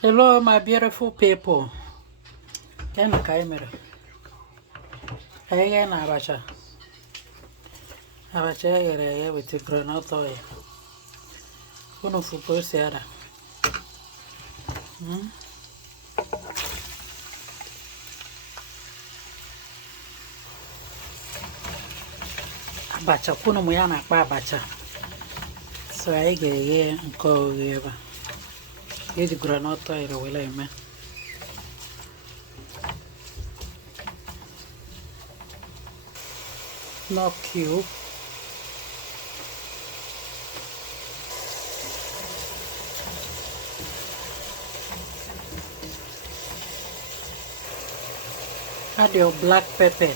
Hello, my beautiful people. Can I camera? Hey, na Abacha. Abacha, here with the granite oil. Uno fupo seara. Abacha, kuno muyana pa Abacha. So I get here and call here. Here's the granite oil, will I man? No cube. Add your black pepper.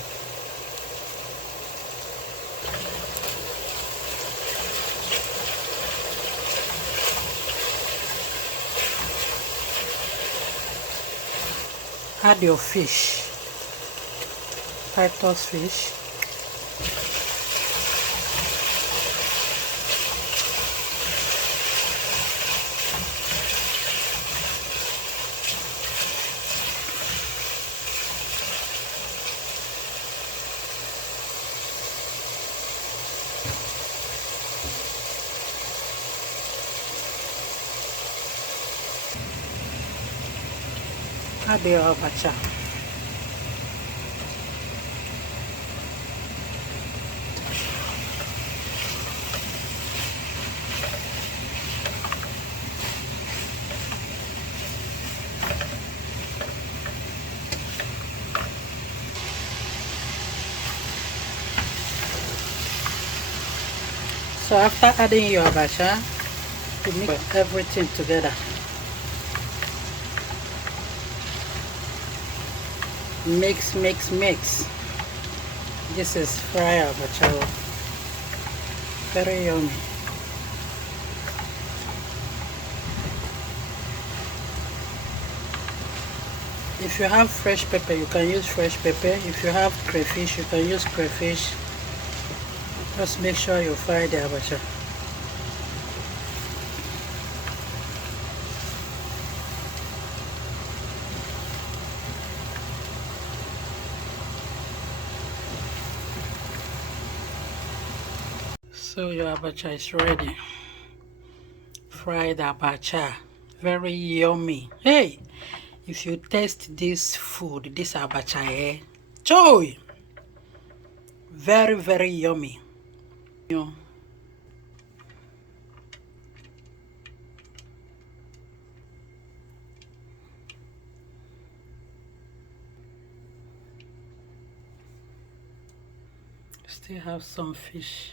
Add your fish. Titus fish. Add your Abacha. So after adding your Abacha, you mix everything together. Mix, mix, mix. This is fried Abacha. Very yummy. If you have fresh pepper, you can use fresh pepper. If you have crayfish, you can use crayfish. Just make sure you fry the Abacha. So your Abacha is ready. Fried Abacha. Very yummy. Hey, if you taste this food, this Abacha, joy! Very, very yummy. Still have some fish.